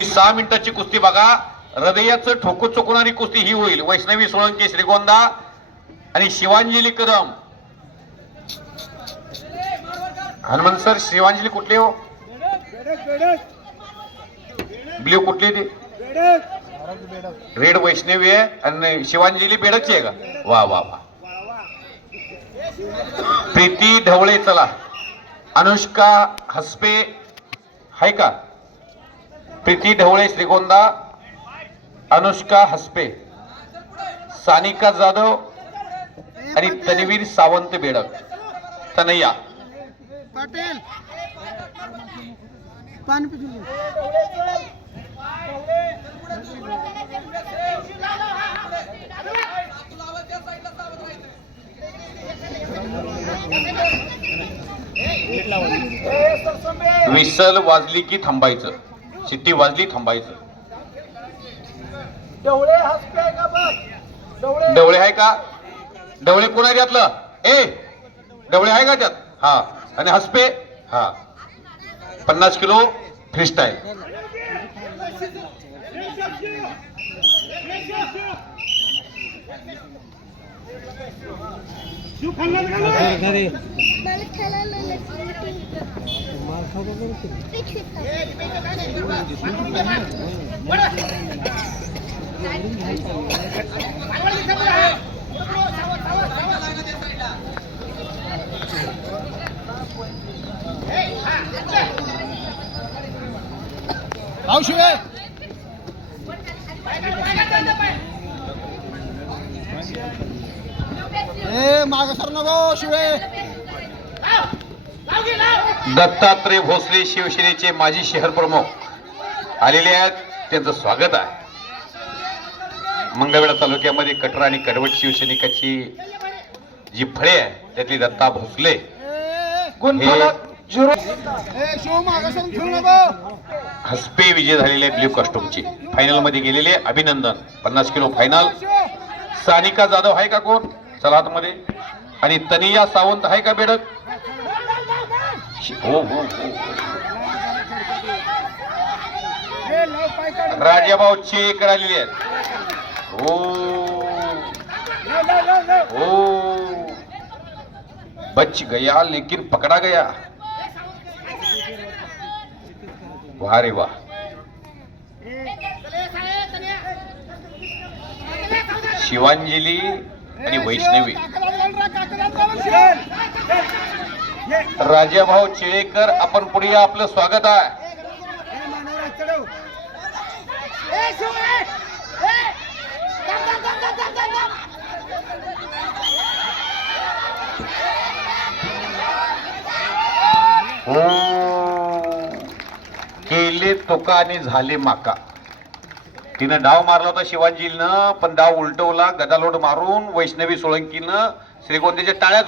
6 मिनिटाची कुस्ती बघा. हृदयाचं ठोकू चुकणारी कुस्ती ही होईल. वैष्णवी सोळंकी श्रीगोंदा आणि शिवांजली कदम. हनुमंत सर, शिवांजली कुठले हो? ब्ल्यू कुठली ती? रेड वैष्णवी आहे आणि शिवांजली बेडकची आहे का? वा वा वा. प्रीती ढवळे चला. अनुष्का हसपे आहे का? प्रीती ढवळे श्रीगोंदा, अनुष्का हसपे, सानिका जाधव आणि तन्वीर सावंत बेडक. तनया पाटील विसल वाजली की थांबायचं, चिठ्ठी वाजली थांबायचं. ढवळे आहे का? ढवळे कोण आहे त्यातलं? ए ढवळे आहे का त्यात? हा. आणि हसपे हा. 50 किलो फ्रीस्टाईल. दत्तात्रय भोसले शिवसेनेचे माजी शहर प्रमुख आलेले आहेत. त्यांचं स्वागत आहे. मंगळवेढा तालुक्यामध्ये कटरा आणि कडवट शिवसैनिकाची जी फळे आहे त्यातली दत्ता भोसले हसपे विजय झालेले ब्ल्यू कॉस्ट्युमची. फायनल मध्ये गेलेले अभिनंदन. 50 किलो फायनल. सानिका जाधव आहे का कोण? चला आतमध्ये. आणि तनिया सावंत आहे का बेडक? हो हो. राजाभाऊ चेकर आलेले आहेत. हो हो. बच गया लेकिन पकड़ा गया. वाह रे वाह. शिवांजली आणि वैष्णवी. राजाभाऊ चेळेकर आपण पुढे या. आपलं स्वागत आहे. हो. केले तोका आणि झाले माका. तिनं डाव मारला होता शिवांजीनं, पण डाव उलटवला. गदालोट मारून वैष्णवी सोळंकीनं श्रीगोंद्याच्या टाळ्या